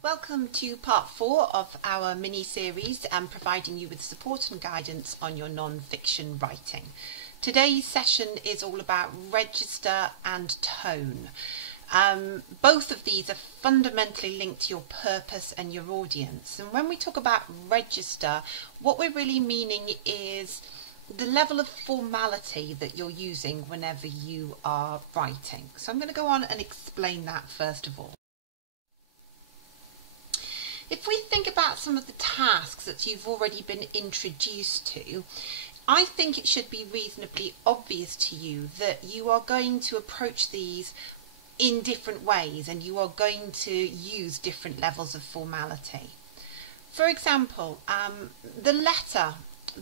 Welcome to part 4 of our mini-series providing you with support and guidance on your non-fiction writing. Today's session is all about register and tone. Both of these are fundamentally linked to your purpose and your audience. And when we talk about register, what we're really meaning is the level of formality that you're using whenever you are writing. So I'm going to go on and explain that first of all. If we think about some of the tasks that you've already been introduced to, I think it should be reasonably obvious to you that you are going to approach these in different ways and you are going to use different levels of formality. For example, the letter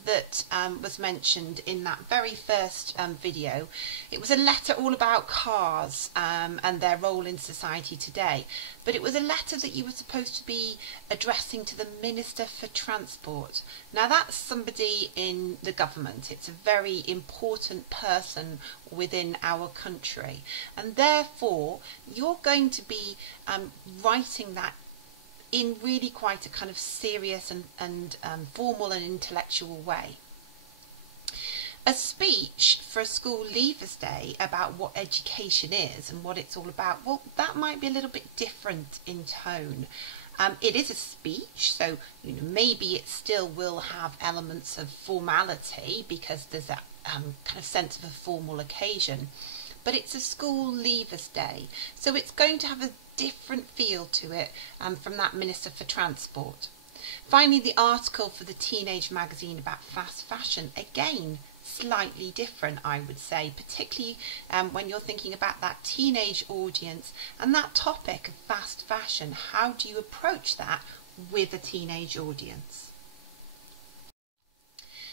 that was mentioned in that very first video, it was a letter all about cars and their role in society today, but it was a letter that you were supposed to be addressing to the Minister for Transport. Now that's somebody in the government, it's a very important person within our country, and therefore you're going to be writing that in really quite a kind of serious and formal and intellectual way. A speech for a school leavers day about what education is and what it's all about, well, that might be a little bit different in tone. It is a speech, so maybe it still will have elements of formality because there's that kind of sense of a formal occasion. But it's a school leavers day, so it's going to have a different feel to it from that Minister for Transport. Finally, the article for the teenage magazine about fast fashion, again, slightly different, I would say, particularly when you're thinking about that teenage audience and that topic of fast fashion. How do you approach that with a teenage audience?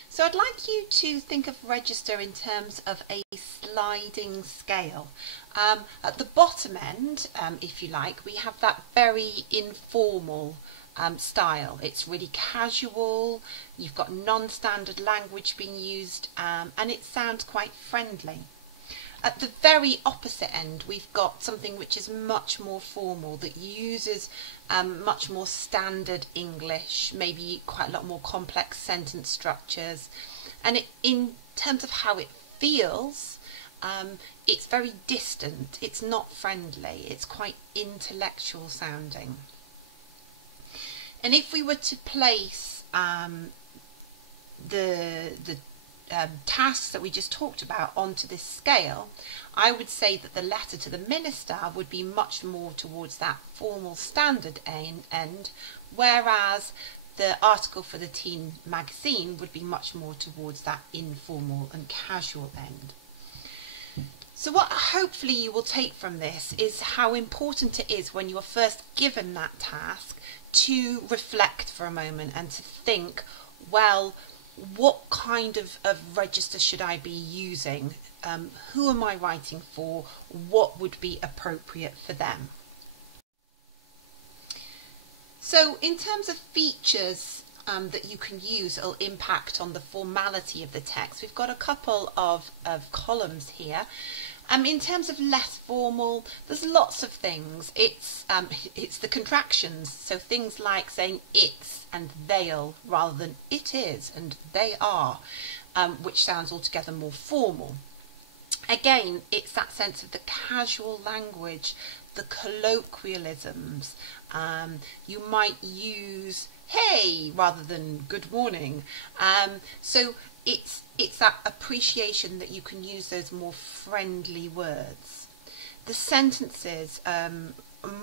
So I'd like you to think of register in terms of a sliding scale. At the bottom end, if you like, we have that very informal style. It's really casual, you've got non-standard language being used, and it sounds quite friendly. At the very opposite end, we've got something which is much more formal, that uses much more standard English, maybe quite a lot more complex sentence structures. And in terms of how it feels, it's very distant, it's not friendly, it's quite intellectual sounding. And if we were to place the tasks that we just talked about onto this scale, I would say that the letter to the minister would be much more towards that formal standard end, whereas the article for the teen magazine would be much more towards that informal and casual end. So what hopefully you will take from this is how important it is when you are first given that task to reflect for a moment and to think, well, what kind of register should I be using? Who am I writing for? What would be appropriate for them? So in terms of features that you can use that will impact on the formality of the text, we've got a couple of columns here. In terms of less formal, there's lots of things. It's the contractions, so things like saying it's and they'll rather than it is and they are, which sounds altogether more formal. Again, it's that sense of the casual language, the colloquialisms. You might use hey rather than good morning. So it's that appreciation that you can use those more friendly words. The sentences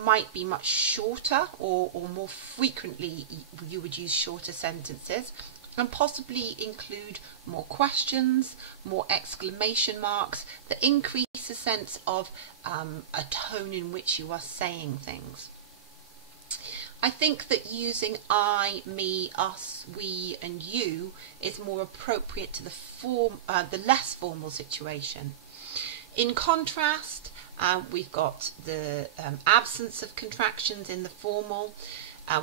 might be much shorter, or more frequently you would use shorter sentences, and possibly include more questions, more exclamation marks that increase a sense of a tone in which you are saying things. I think that using I, me, us, we and you is more appropriate to the less formal situation. In contrast, we've got the absence of contractions in the formal.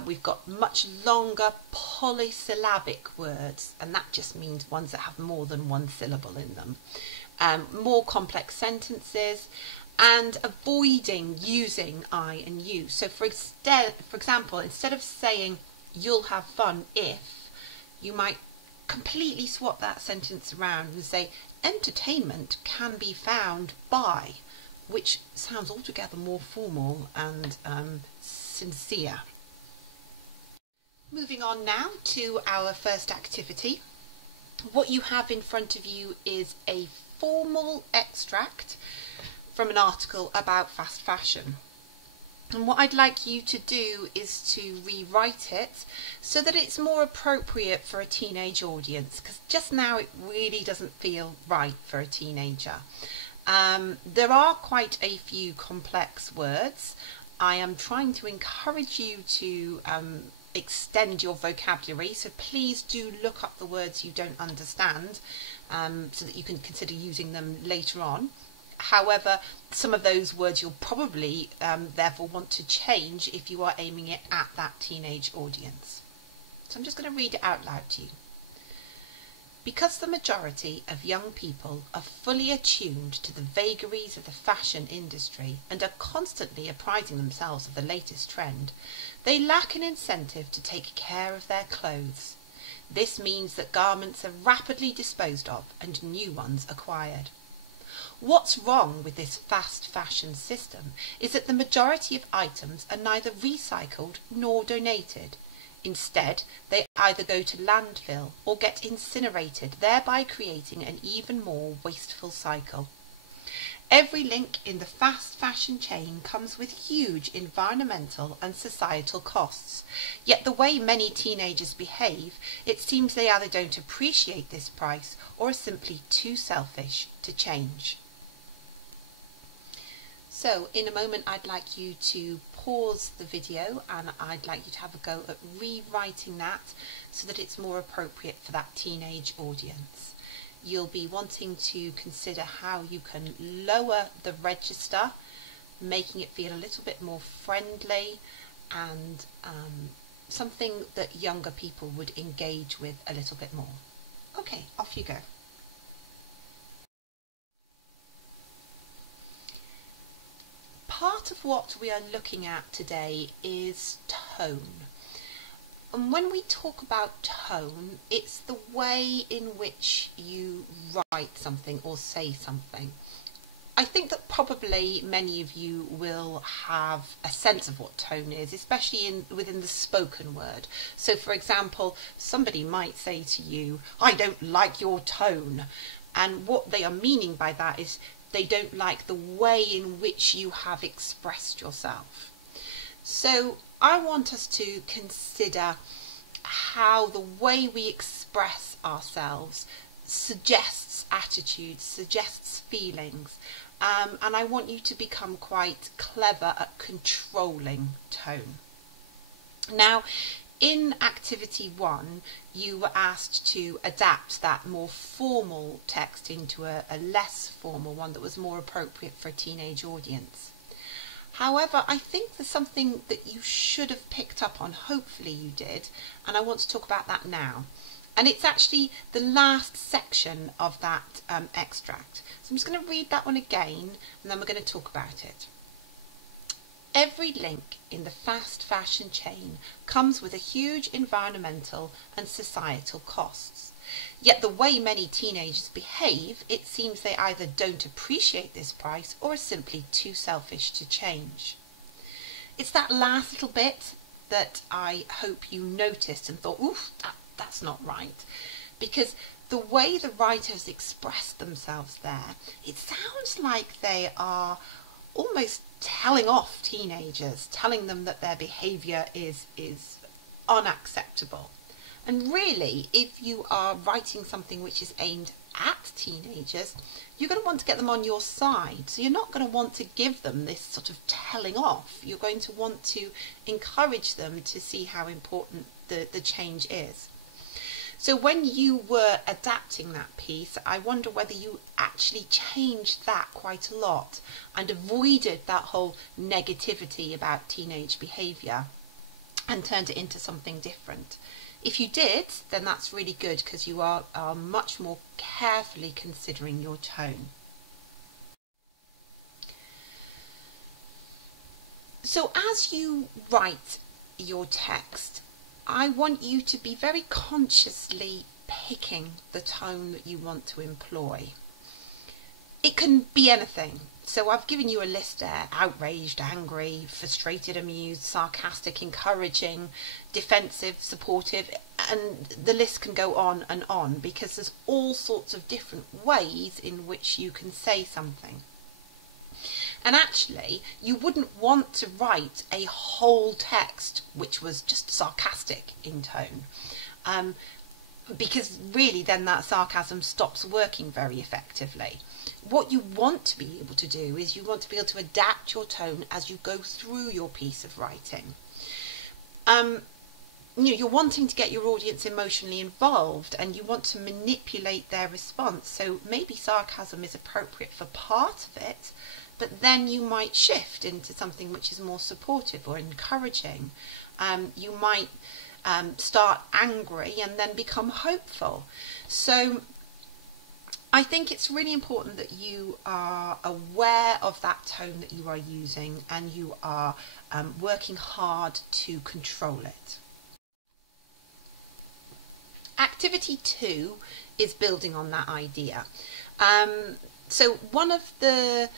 We've got much longer polysyllabic words, and that just means ones that have more than one syllable in them. More complex sentences, and avoiding using I and you. So for example, instead of saying you'll have fun if, you might completely swap that sentence around and say entertainment can be found by, which sounds altogether more formal and sincere. Moving on now to our first activity. What you have in front of you is a formal extract from an article about fast fashion. And what I'd like you to do is to rewrite it so that it's more appropriate for a teenage audience, because just now it really doesn't feel right for a teenager. There are quite a few complex words. I am trying to encourage you to extend your vocabulary, so please do look up the words you don't understand so that you can consider using them later on. However, some of those words you'll probably therefore want to change if you are aiming it at that teenage audience. So I'm just going to read it out loud to you. Because the majority of young people are fully attuned to the vagaries of the fashion industry and are constantly apprising themselves of the latest trend, they lack an incentive to take care of their clothes. This means that garments are rapidly disposed of and new ones acquired. What's wrong with this fast fashion system is that the majority of items are neither recycled nor donated. Instead, they either go to landfill or get incinerated, thereby creating an even more wasteful cycle. Every link in the fast fashion chain comes with huge environmental and societal costs. Yet the way many teenagers behave, it seems they either don't appreciate this price or are simply too selfish to change. So in a moment I'd like you to pause the video and I'd like you to have a go at rewriting that so that it's more appropriate for that teenage audience. You'll be wanting to consider how you can lower the register, making it feel a little bit more friendly and something that younger people would engage with a little bit more. Okay, off you go. Part of what we are looking at today is tone. And when we talk about tone, it's the way in which you write something or say something. I think that probably many of you will have a sense of what tone is, especially within the spoken word. So for example, somebody might say to you, "I don't like your tone." And what they are meaning by that is they don't like the way in which you have expressed yourself. So I want us to consider how the way we express ourselves suggests attitudes, suggests feelings, and I want you to become quite clever at controlling tone. Now, in activity 1, you were asked to adapt that more formal text into a less formal one that was more appropriate for a teenage audience. However, I think there's something that you should have picked up on, hopefully you did, and I want to talk about that now. And it's actually the last section of that extract. So I'm just going to read that one again, and then we're going to talk about it. Every link in the fast fashion chain comes with a huge environmental and societal costs. Yet the way many teenagers behave, it seems they either don't appreciate this price or are simply too selfish to change. It's that last little bit that I hope you noticed and thought, oof, that's not right. Because the way the writers expressed themselves there, it sounds like they are almost telling off teenagers, telling them that their behaviour is unacceptable. And really, if you are writing something which is aimed at teenagers, you're going to want to get them on your side. So you're not going to want to give them this sort of telling off. You're going to want to encourage them to see how important the change is. So when you were adapting that piece, I wonder whether you actually changed that quite a lot and avoided that whole negativity about teenage behaviour and turned it into something different. If you did, then that's really good, because you are much more carefully considering your tone. So as you write your text, I want you to be very consciously picking the tone that you want to employ. It can be anything. So I've given you a list there: outraged, angry, frustrated, amused, sarcastic, encouraging, defensive, supportive, and the list can go on, because there's all sorts of different ways in which you can say something. And actually, you wouldn't want to write a whole text which was just sarcastic in tone, because really then that sarcasm stops working very effectively. What you want to be able to do is you want to be able to adapt your tone as you go through your piece of writing. You're wanting to get your audience emotionally involved, and you want to manipulate their response. So maybe sarcasm is appropriate for part of it, but then you might shift into something which is more supportive or encouraging. You might start angry and then become hopeful. So I think it's really important that you are aware of that tone that you are using, and you are working hard to control it. Activity 2 is building on that idea. So one of the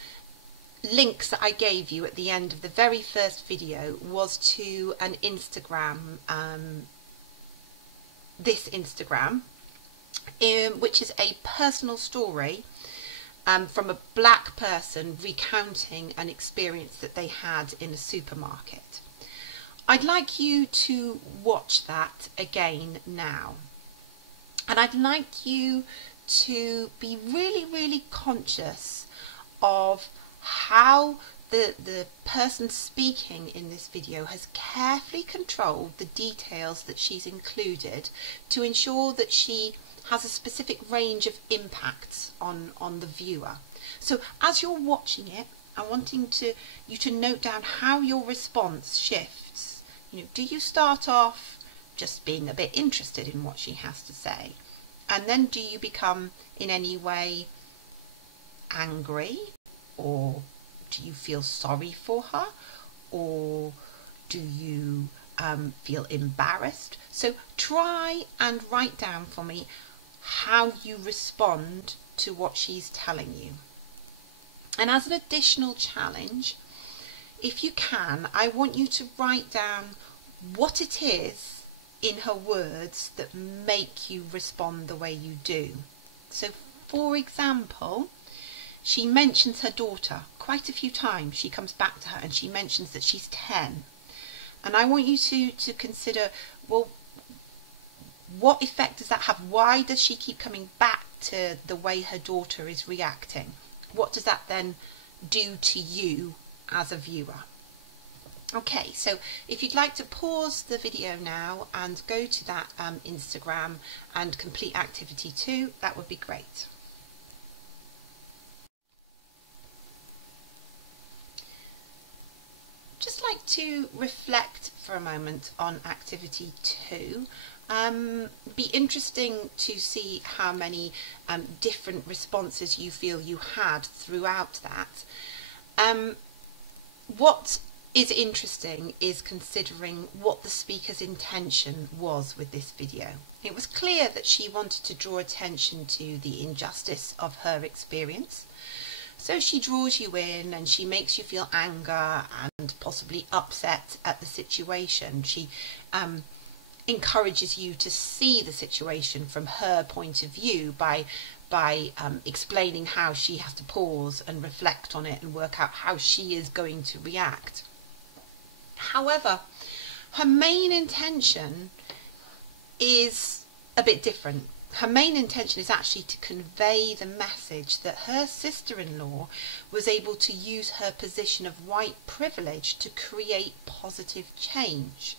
links that I gave you at the end of the very first video was to an Instagram, this Instagram, which is a personal story from a black person recounting an experience that they had in a supermarket. I'd like you to watch that again now. And I'd like you to be really, really conscious of how the person speaking in this video has carefully controlled the details that she's included to ensure that she has a specific range of impacts on the viewer. So as you're watching it, I'm wanting you to note down how your response shifts. Do you start off just being a bit interested in what she has to say, and then do you become in any way angry, or do you feel sorry for her, or do you feel embarrassed? So try and write down for me how you respond to what she's telling you. And as an additional challenge, if you can, I want you to write down what it is in her words that make you respond the way you do. So for example, she mentions her daughter quite a few times. She comes back to her and she mentions that she's 10. And I want you to consider, well, what effect does that have? Why does she keep coming back to the way her daughter is reacting? What does that then do to you as a viewer? Okay, so if you'd like to pause the video now and go to that Instagram and complete activity 2, that would be great. Just like to reflect for a moment on activity 2. Be interesting to see how many different responses you feel you had throughout that. What is interesting is considering what the speaker's intention was with this video. It was clear that she wanted to draw attention to the injustice of her experience. So she draws you in and she makes you feel anger and possibly upset at the situation. She encourages you to see the situation from her point of view by explaining how she has to pause and reflect on it and work out how she is going to react. However, her main intention is a bit different. Her main intention is actually to convey the message that her sister-in-law was able to use her position of white privilege to create positive change.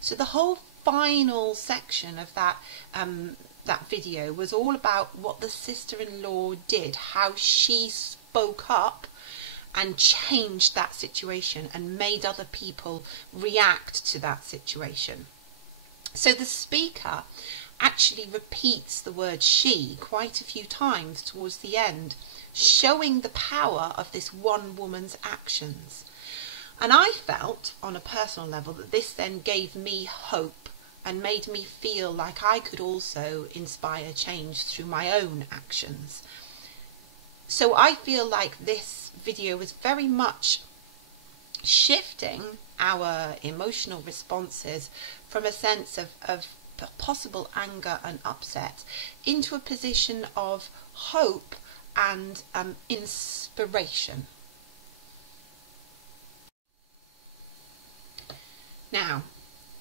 So the whole final section of that video was all about what the sister-in-law did, how she spoke up and changed that situation and made other people react to that situation. So the speaker actually repeats the word she quite a few times towards the end, showing the power of this one woman's actions. And I felt on a personal level that this then gave me hope and made me feel like I could also inspire change through my own actions. So I feel like this video was very much shifting our emotional responses from a sense of possible anger and upset into a position of hope and inspiration. Now,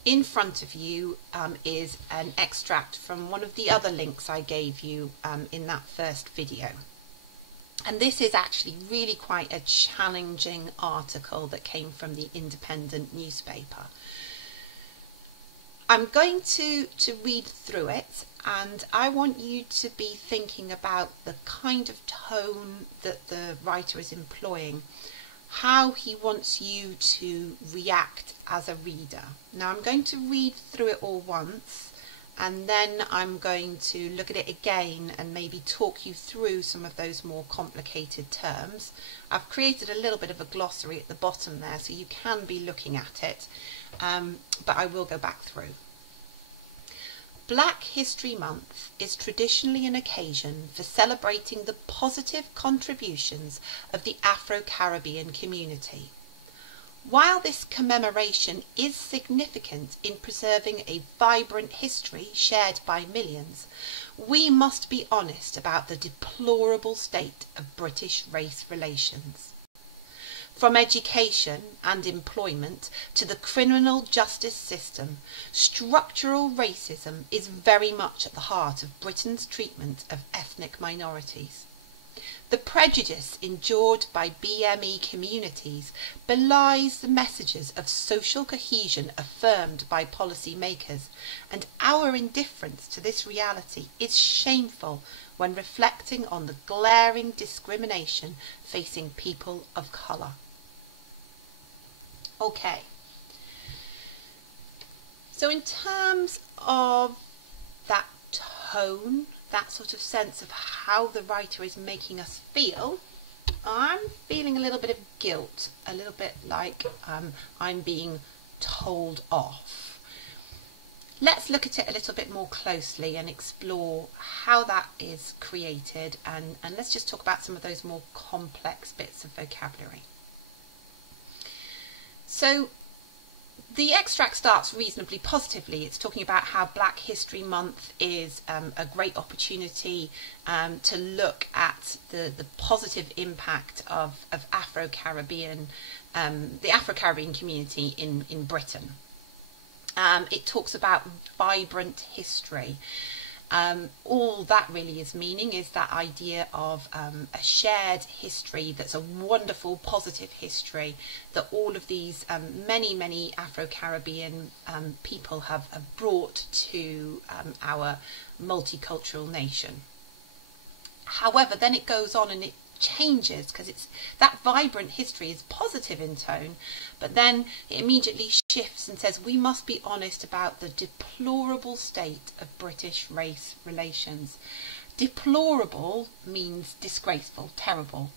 in front of you is an extract from one of the other links I gave you in that first video. And this is actually really quite a challenging article that came from the Independent newspaper. I'm going to read through it, and I want you to be thinking about the kind of tone that the writer is employing, how he wants you to react as a reader. Now I'm going to read through it all once, and then I'm going to look at it again and maybe talk you through some of those more complicated terms. I've created a little bit of a glossary at the bottom there, so you can be looking at it, but I will go back through. Black History Month is traditionally an occasion for celebrating the positive contributions of the Afro-Caribbean community. While this commemoration is significant in preserving a vibrant history shared by millions, we must be honest about the deplorable state of British race relations. From education and employment to the criminal justice system, structural racism is very much at the heart of Britain's treatment of ethnic minorities. The prejudice endured by BME communities belies the messages of social cohesion affirmed by policymakers, and our indifference to this reality is shameful when reflecting on the glaring discrimination facing people of colour. Okay, so in terms of that tone, that sort of sense of how the writer is making us feel, I'm feeling a little bit of guilt, a little bit like I'm being told off. Let's look at it a little bit more closely and explore how that is created, and let's just talk about some of those more complex bits of vocabulary. So the extract starts reasonably positively. It's talking about how Black History Month is a great opportunity to look at the positive impact of Afro-Caribbean, the Afro-Caribbean community in Britain. It talks about vibrant history. All that really is meaning is that idea of a shared history that's a wonderful, positive history that all of these many Afro-Caribbean people have brought to our multicultural nation. However, then it goes on and it changes, because it's that vibrant history is positive in tone, but then it immediately shifts and says we must be honest about the deplorable state of British race relations. Deplorable means disgraceful, terrible.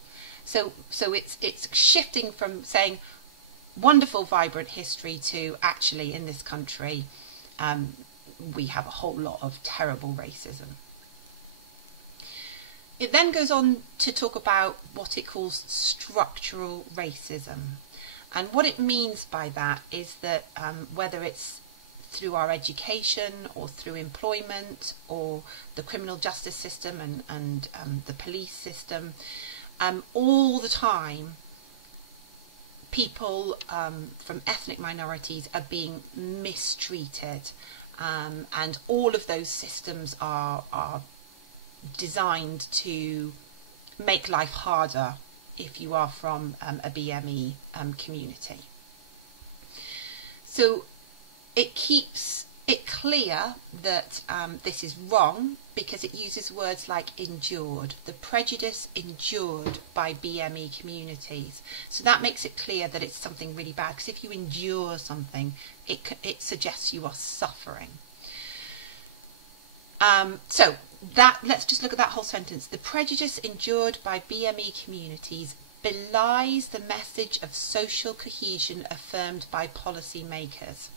So it's shifting from saying wonderful, vibrant history to actually in this country we have a whole lot of terrible racism. It then goes on to talk about what it calls structural racism. And what it means by that is that whether it's through our education or through employment or the criminal justice system and the police system, all the time people from ethnic minorities are being mistreated, and all of those systems are designed to make life harder if you are from a BME community. So it keeps it clear that this is wrong because it uses words like endured, the prejudice endured by BME communities. So that makes it clear that it's something really bad, because if you endure something, it suggests you are suffering. So let's just look at that whole sentence. The prejudice endured by BME communities belies the message of social cohesion affirmed by policymakers.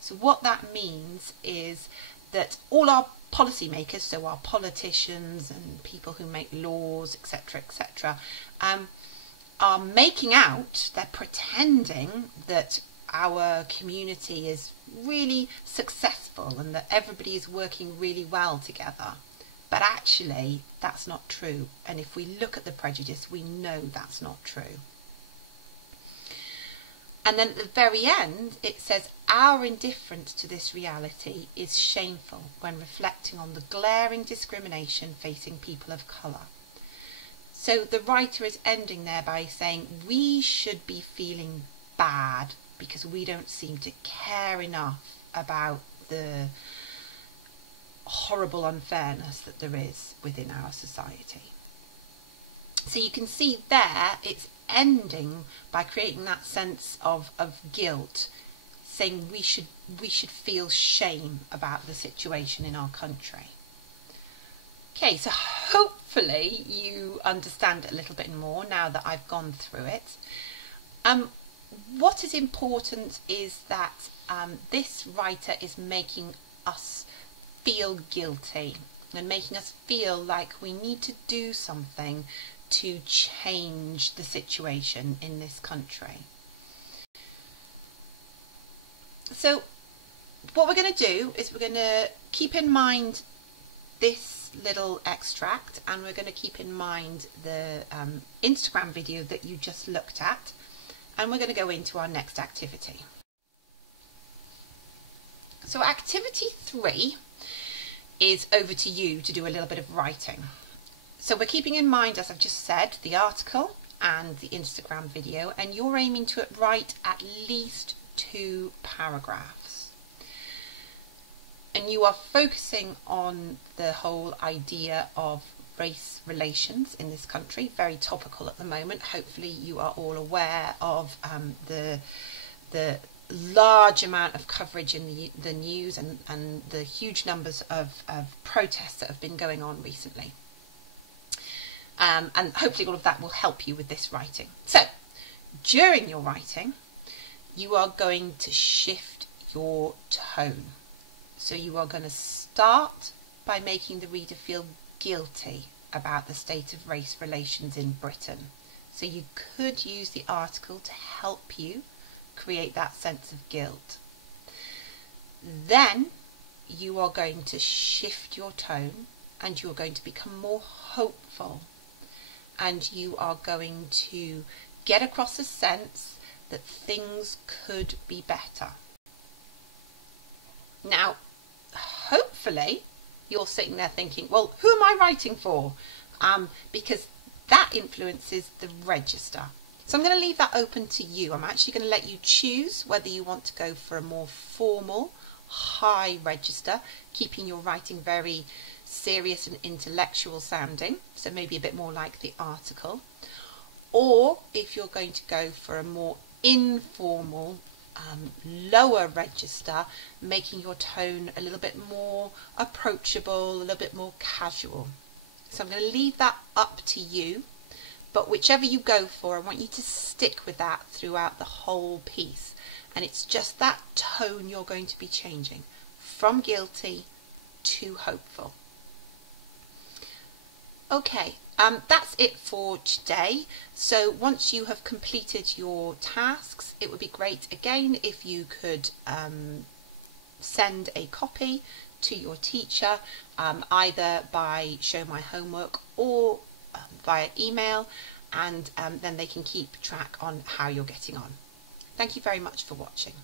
So what that means is that all our policymakers, so our politicians and people who make laws, etc., are making out, they're pretending that our community is really successful and that everybody is working really well together. But actually, that's not true. And if we look at the prejudice, we know that's not true. And then at the very end, it says, our indifference to this reality is shameful when reflecting on the glaring discrimination facing people of colour. So the writer is ending there by saying we should be feeling bad because we don't seem to care enough about the horrible unfairness that there is within our society. So you can see there it's ending by creating that sense of guilt, saying we should feel shame about the situation in our country. Okay, so hopefully you understand it a little bit more now that I've gone through it. What is important is that this writer is making us feel guilty and making us feel like we need to do something to change the situation in this country. So what we're going to do is we're going to keep in mind this little extract, and we're going to keep in mind the Instagram video that you just looked at, and we're going to go into our next activity. So activity 3 is over to you to do a little bit of writing. So we're keeping in mind, as I've just said, the article and the Instagram video, and you're aiming to write at least 2 paragraphs. And you are focusing on the whole idea of race relations in this country, very topical at the moment. Hopefully you are all aware of the large amount of coverage in the news and the huge numbers of protests that have been going on recently. And hopefully all of that will help you with this writing. So, during your writing, you are going to shift your tone. So you are going to start by making the reader feel guilty about the state of race relations in Britain. So you could use the article to help you create that sense of guilt. Then you are going to shift your tone and you are going to become more hopeful, and you are going to get across a sense that things could be better. Now, hopefully you're sitting there thinking, well, who am I writing for? Because that influences the register. So I'm going to leave that open to you. I'm actually going to let you choose whether you want to go for a more formal, high register, keeping your writing very serious and intellectual sounding, so maybe a bit more like the article, or if you're going to go for a more informal, lower register, making your tone a little bit more approachable, a little bit more casual. So I'm going to leave that up to you, but whichever you go for, I want you to stick with that throughout the whole piece, and it's just that tone you're going to be changing from guilty to hopeful. Okay, that's it for today. So once you have completed your tasks, it would be great again if you could send a copy to your teacher, either by Show My Homework or via email, and then they can keep track on how you're getting on. Thank you very much for watching.